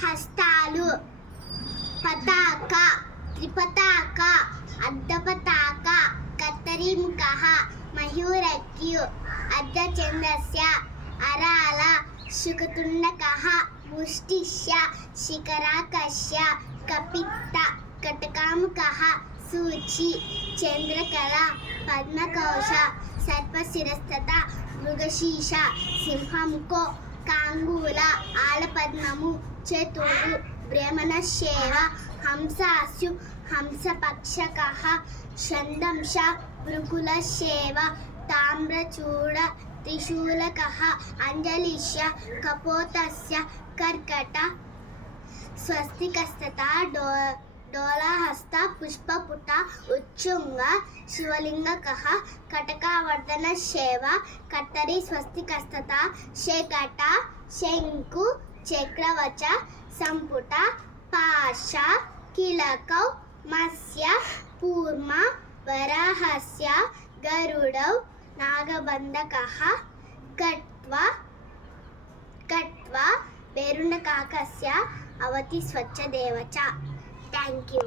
హస్తాలు పతాక త్రిపతాక అర్ధపతాక కత్తరీముఖః మయూరక్యు అర్ధచంద్రస్య అరాల శుకతుండకః ముష్టిశ్య శిఖరాకస్య కపిత్త కటకాముఖః సూచి చంద్రకళ పద్మకోశ సర్పశిరస్తత మృగశీర్ష సింహముఖో కాంగూల ఆలపద్మము చతుడు బ్రహ్మణశేవ హంసాస్యు హంసపక్షకః షండంశ భృకులశేవ తామ్రచూడ త్రిశూలకః అంజలిష్య కపోతస్య కర్కట స్వస్తికస్తత డోళహస్త పుష్పపుట ఉచ్చుంగ శివలింగకః కటకావర్ధన శేవ కట్టరి స్వస్తికస్తత శేకట శంకు చక్రవచ సంపుట పాశ కిలకౌ మత్స్య కూర్మ వరాహస్య గరుడౌ నాగబంధకః కట్వ వేరుణకాకస్య అవతి స్వచ్ఛదేవ చ. Thank you.